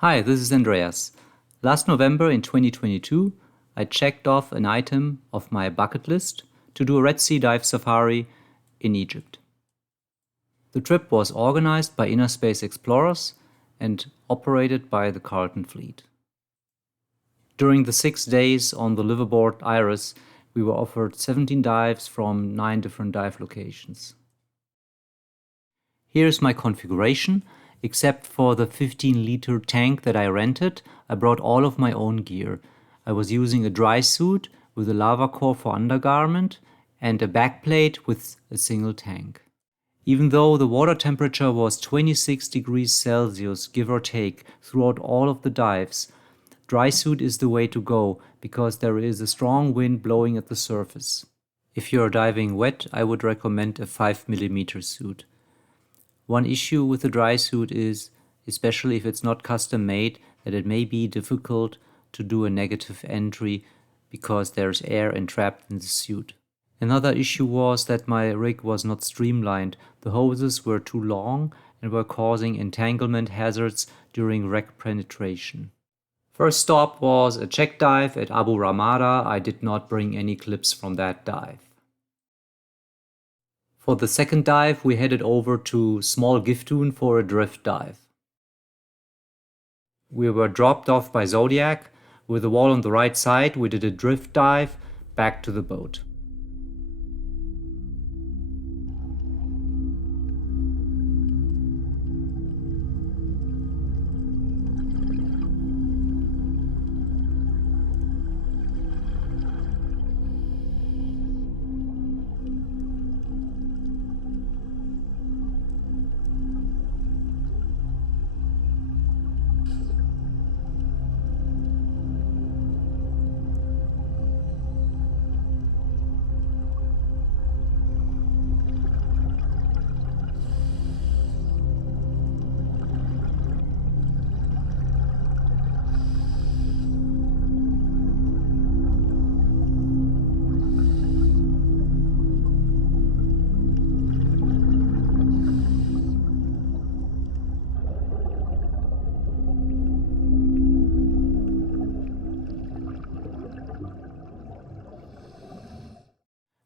Hi, this is Andreas. Last November in 2022, I checked off an item of my bucket list to do a Red Sea dive safari in Egypt. The trip was organized by Inner Space Explorers and operated by the Carlton Fleet. During the 6 days on the liveaboard Iris, we were offered 17 dives from 9 different dive locations. Here's my configuration. Except for the 15-liter tank that I rented, I brought all of my own gear. I was using a dry suit with a lava core for undergarment and a backplate with a single tank. Even though the water temperature was 26 degrees Celsius, give or take, throughout all of the dives, dry suit is the way to go because there is a strong wind blowing at the surface. If you are diving wet, I would recommend a 5mm suit. One issue with the dry suit is, especially if it's not custom made, that it may be difficult to do a negative entry because there's air entrapped in the suit. Another issue was that my rig was not streamlined. The hoses were too long and were causing entanglement hazards during wreck penetration. First stop was a check dive at Abu Ramada. I did not bring any clips from that dive. For the second dive, we headed over to small Giftun for a drift dive. We were dropped off by Zodiac. With the wall on the right side, we did a drift dive back to the boat.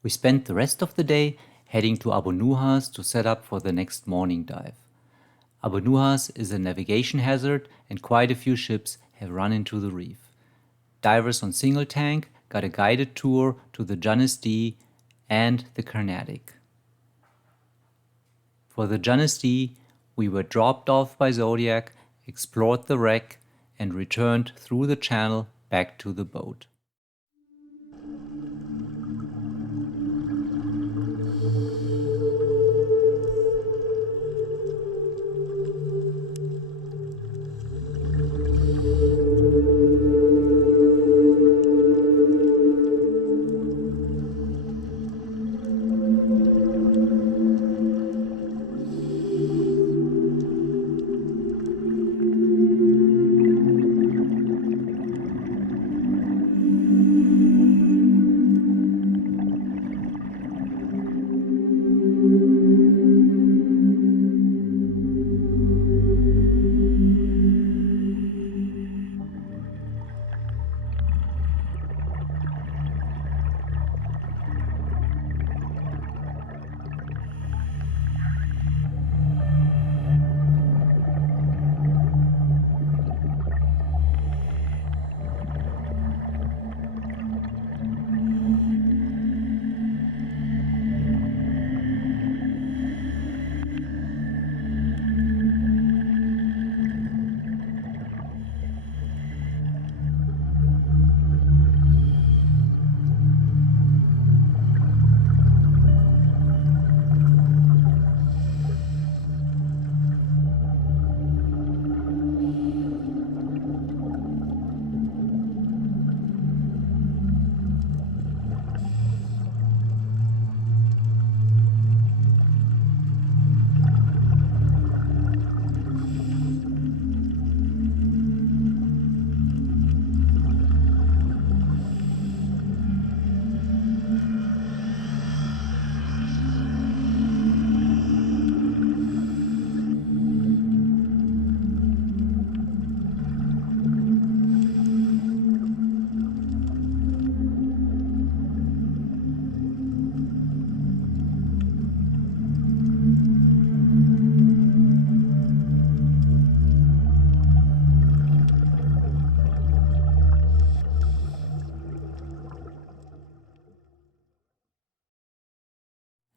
We spent the rest of the day heading to Abu Nuhas to set up for the next morning dive. Abu Nuhas is a navigation hazard and quite a few ships have run into the reef. Divers on single tank got a guided tour to the Ghiannis D and the Carnatic. For the Ghiannis D, we were dropped off by Zodiac, explored the wreck and returned through the channel back to the boat.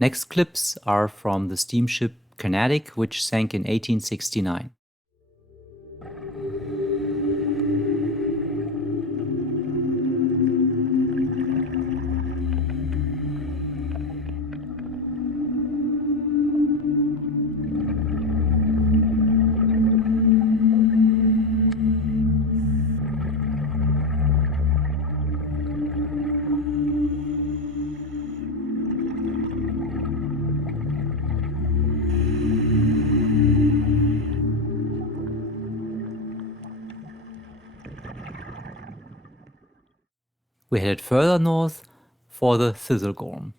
Next clips are from the steamship Carnatic, which sank in 1869. We headed further north for the Thistlegorm.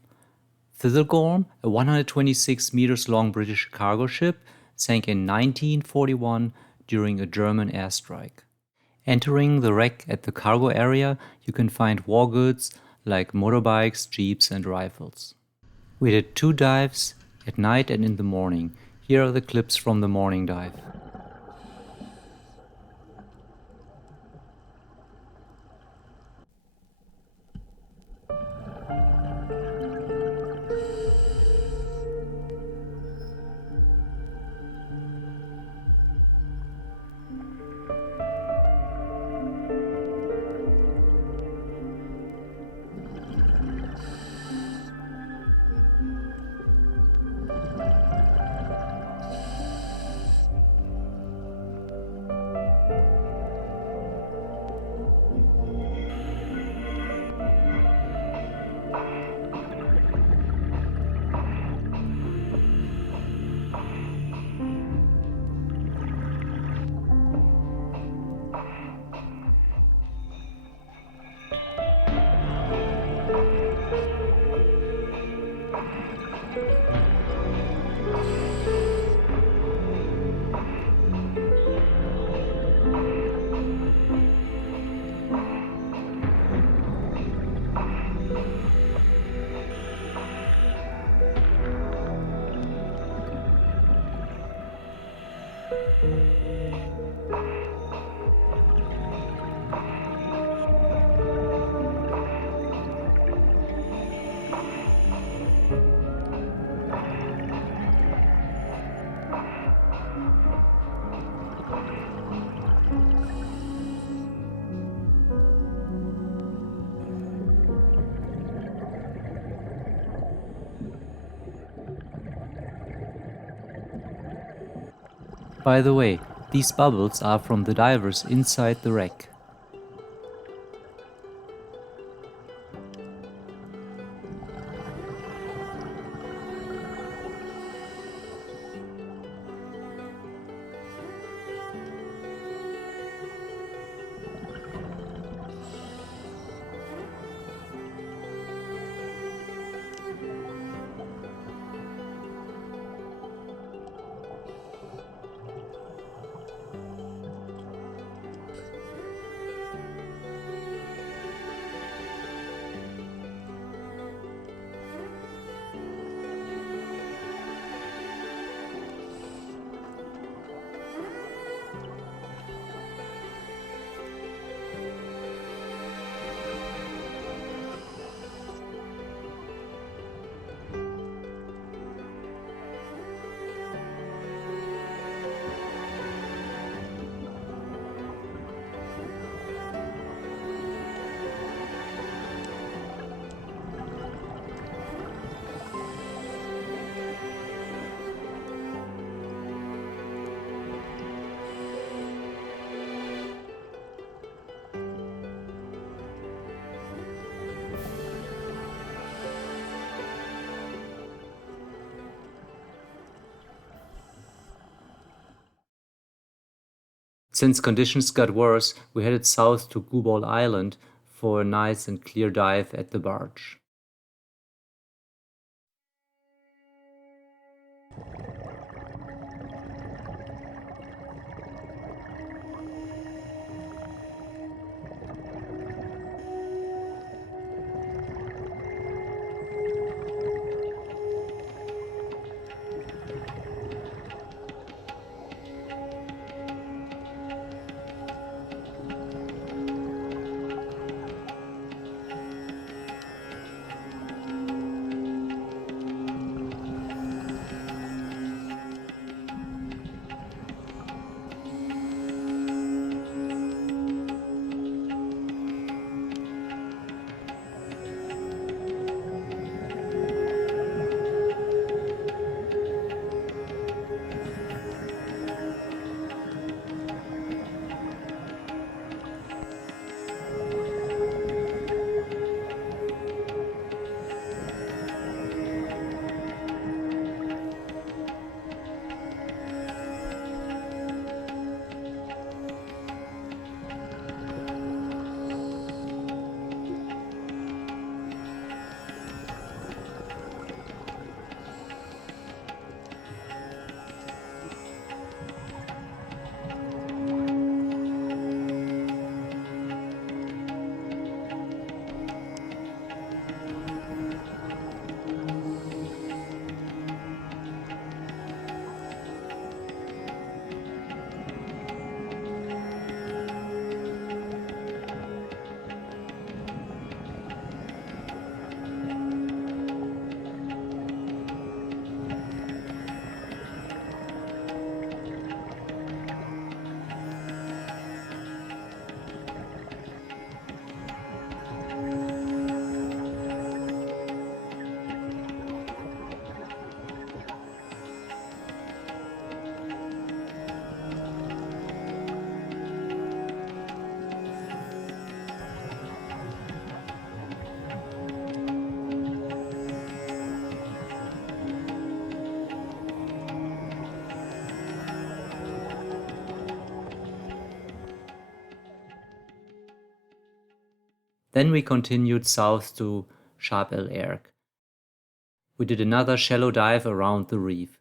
Thistlegorm, a 126 meters long British cargo ship, sank in 1941 during a German airstrike. Entering the wreck at the cargo area, you can find war goods like motorbikes, jeeps, and rifles. We did 2 dives at night and in the morning. Here are the clips from the morning dive. By the way, these bubbles are from the divers inside the wreck. Since conditions got worse, we headed south to Gubol Island for a nice and clear dive at the Barge. Then we continued south to Shaab el Erg. We did another shallow dive around the reef.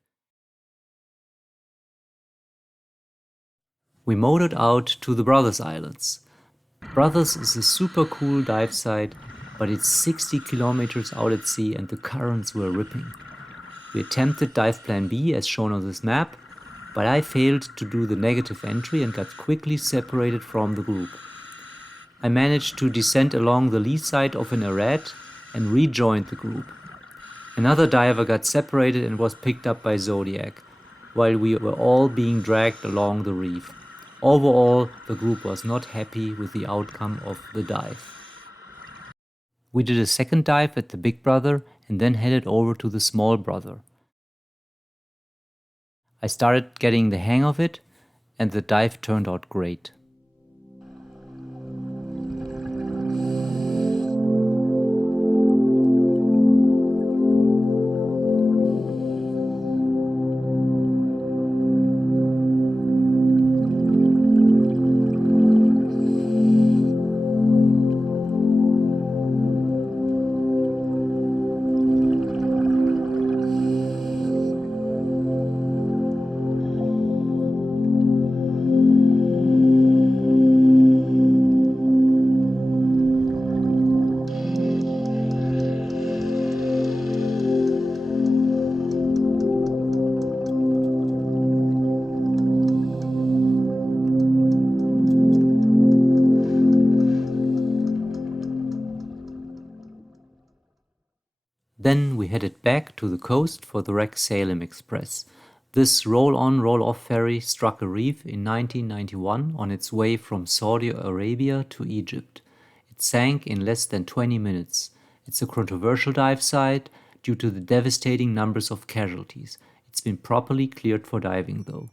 We motored out to the Brothers Islands. Brothers is a super cool dive site, but it's 60 kilometers out at sea and the currents were ripping. We attempted dive plan B as shown on this map, but I failed to do the negative entry and got quickly separated from the group. I managed to descend along the lee side of an arete and rejoined the group. Another diver got separated and was picked up by Zodiac, while we were all being dragged along the reef. Overall, the group was not happy with the outcome of the dive. We did a second dive at the Big Brother and then headed over to the Small Brother. I started getting the hang of it and the dive turned out great. Then we headed back to the coast for the wreck Salem Express. This roll-on, roll-off ferry struck a reef in 1991 on its way from Saudi Arabia to Egypt. It sank in less than 20 minutes. It's a controversial dive site due to the devastating numbers of casualties. It's been properly cleared for diving though.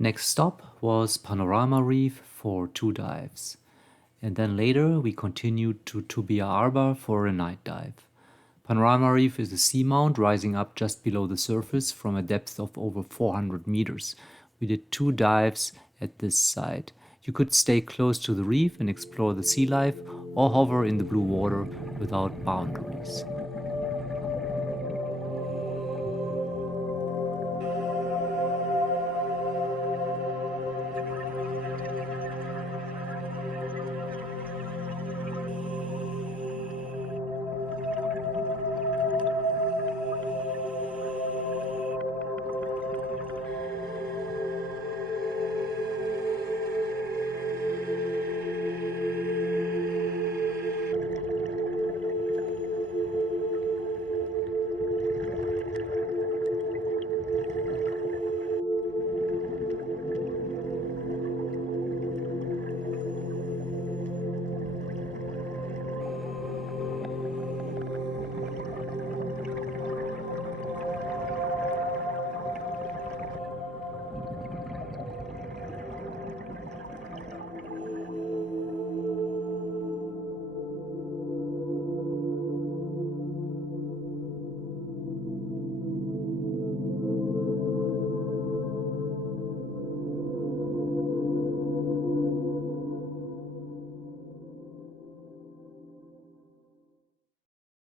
Next stop was Panorama Reef for 2 dives. And then later we continued to Tobia Arba for a night dive. Panorama Reef is a seamount rising up just below the surface from a depth of over 400 meters. We did 2 dives at this site. You could stay close to the reef and explore the sea life or hover in the blue water without boundaries.